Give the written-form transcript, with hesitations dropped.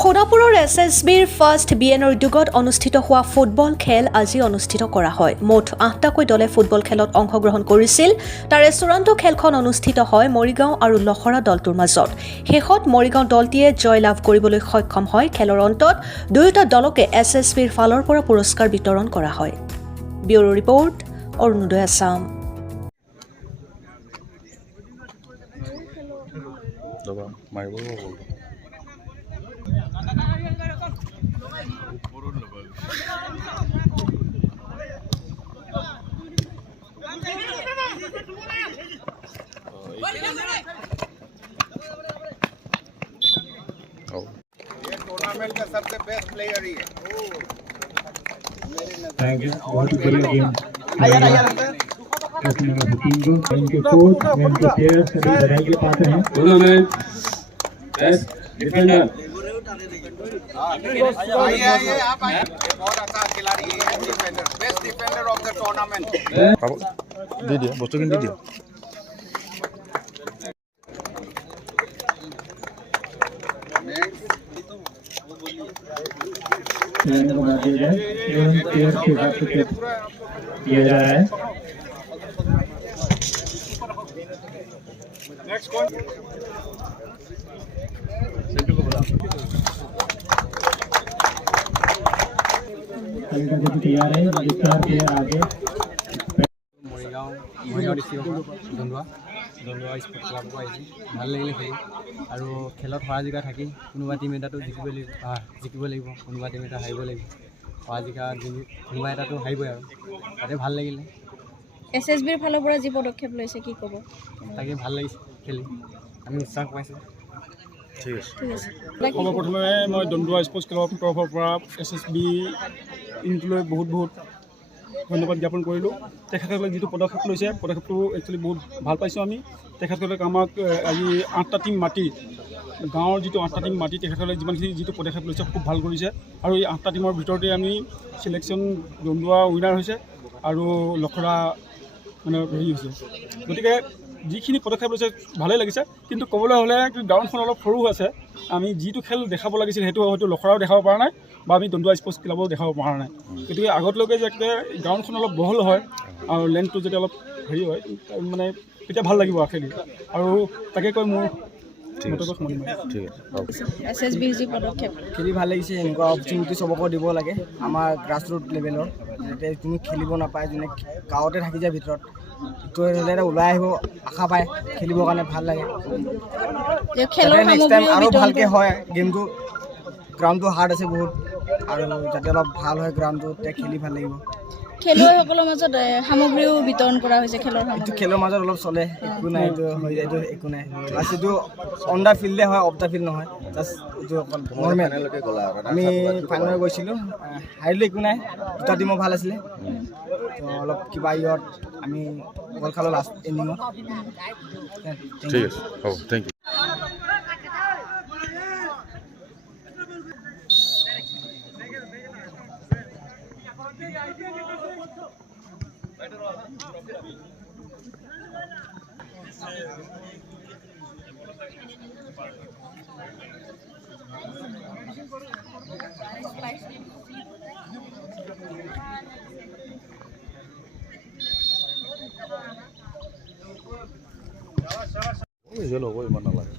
সোণাপুৰৰ SSBৰ ফাৰ্ষ্ট বিএনৰ উদ্যোগত অনুষ্ঠিত হোৱা ফুটবল খেল আজি অনুষ্ঠিত কৰা হয়। মুঠ 8টাকৈ দলে ফুটবল খেলত অংশগ্ৰহণ কৰিছিল। তাৰে চূড়ান্ত খেলখন অনুষ্ঠিত হয় মৰিগাঁও আৰু লখৰা দলটোৰ মাজত। শেষত মৰিগাঁও দলটিয়ে জয় লাভ কৰিবলৈ সক্ষম হয়। খেলৰ অন্তত দুয়োটা দলকে SSBৰ ফালৰ পৰা পুৰস্কাৰ বিতৰণ কৰা হয়। Bureau report, Arunodoy Assam. ये टूर्नामेंट का सबसे बेस्ट प्लेयर ही है। Thank you. What a brilliant game. Thank you coach, thank you players, सभी बधाई के पात्र हैं. टूर्नामेंट बेस्ट डिफेंडर आइए आप आइए। बहुत अच्छा खिलाड़ी है, defender, best defender of the tournament. दे दिया बस्तु किन दे दिया खिलाने को बात दिया जाए एवं प्लेयर्स के हिसाब से किया जा रहा है. नेक्स्ट कौन? सभी का जो तैयार है जितना प्लेयर आगे মৰিগাঁও ডিষ্ট্ৰিক্টৰ দন্দুৱা স্পৰ্টছ ক্লাবৰ পৰা আহিছোঁ। ভাল লাগিলে খেলি আৰু খেলত হৰা জিকা থাকি কোনোবা টিম এটাতো জিকিব লাগিব, কোনোবা টিম এটা হাৰিব লাগিব। হৰা জিকা কোনোবা এটাতো হাৰিবই আৰু তাতে ভাল লাগিলে। SSBৰ ফালৰ পৰা যি পদক্ষেপ লৈছে কি ক'ব? তাকে ভাল লাগিছে খেলি, আমি উৎসাহ পাইছোঁ। ঠিক আছে ঠিক আছে। সৰ্বপ্ৰথমে মই দন্দুৱা স্পৰ্টছ ক্লাবৰ তৰফৰ পৰা SSB ইনটোলৈ বহুত ধন্যবাদ জ্ঞাপন কৰিলোঁ। তেখেতসকলে যিটো পদক্ষেপ লৈছে পদক্ষেপটো একচুৱেলি বহুত ভাল পাইছোঁ আমি। তেখেতসকলে আমাক আজি 8টা টিম মাতি, গাঁৱৰ যিটো 8টা টিম মাতি তেখেতসকলে যিমানখিনি যিটো পদক্ষেপ লৈছে খুব ভাল কৰিছে। আৰু এই 8টা টিমৰ ভিতৰতে আমি চিলেকশ্যন দন্দুৱা উইনাৰ হৈছে আৰু লখৰা মানে হেৰি হৈছে। গতিকে যিখিনি পদক্ষেপ লৈছে ভালেই লাগিছে, কিন্তু ক'বলৈ হ'লে গ্ৰাউণ্ডখন অলপ সৰু আছে। আমি যিটো খেল দেখাব লাগিছিল সেইটো হয়তো লখৰাও দেখাব পৰা নাই বা আমি দন্দুৱা স্পৰ্টছ ক্লাবো দেখাব পৰা নাই। গতিকে আগতলৈকে যাতে গ্ৰাউণ্ডখন অলপ বহল হয় আৰু লেন্থটো যাতে অলপ হেৰি হয় মানে তেতিয়া ভাল লাগিব খেলি। আৰু তাকে কৈ মোৰ SSBৰ যি পদক্ষেপ খেলি ভাল লাগিছে। এনেকুৱা অপৰচুনিটি চবকে দিব লাগে আমাৰ গ্ৰাছ ৰুট লেভেলৰ, যাতে তুমি খেলিব নাপায়, যোনে গাঁৱতে থাকি যায় ভিতৰত হ'লে ওলাই আহিব আশা পায় খেলিবৰ কাৰণে ভাল লাগে। খেলৰ নেক্সট টাইম আৰু সামগ্ৰী ভালকৈ হয় গেমটো। গ্ৰাউণ্ডটো হাৰ্ড আছে বহুত আৰু যাতে অলপ ভাল হয় গ্ৰাউণ্ডটো, তেতিয়া খেলি ভাল লাগিব। খেলুৱৈসকলৰ মাজত সামগ্ৰীও বিতৰণ কৰা হৈছে। খেলৰ এইটো সামগ্ৰী খেলৰ মাজত অলপ চলে, একো নাই, এইটো হৈ যায়, এইটো একো নাই। বাছ এইটো অন দ্য ফিল্ডে হয়, অফ দ্য ফিল্ড নহয়। জাষ্ট এইটো অকল নৰ্মেল। আমি ফাইনেল গৈছিলোঁ, হাৰিলোঁ, একো নাই। দুটা টিমো ভাল আছিলে, তো অলপ কিবা ইয়ত আমি বল খালোঁ লাষ্ট ইনিঙত। ঠিক আছে হ'ব, থেংক ইউ। হ'ব ইমান নালাগে।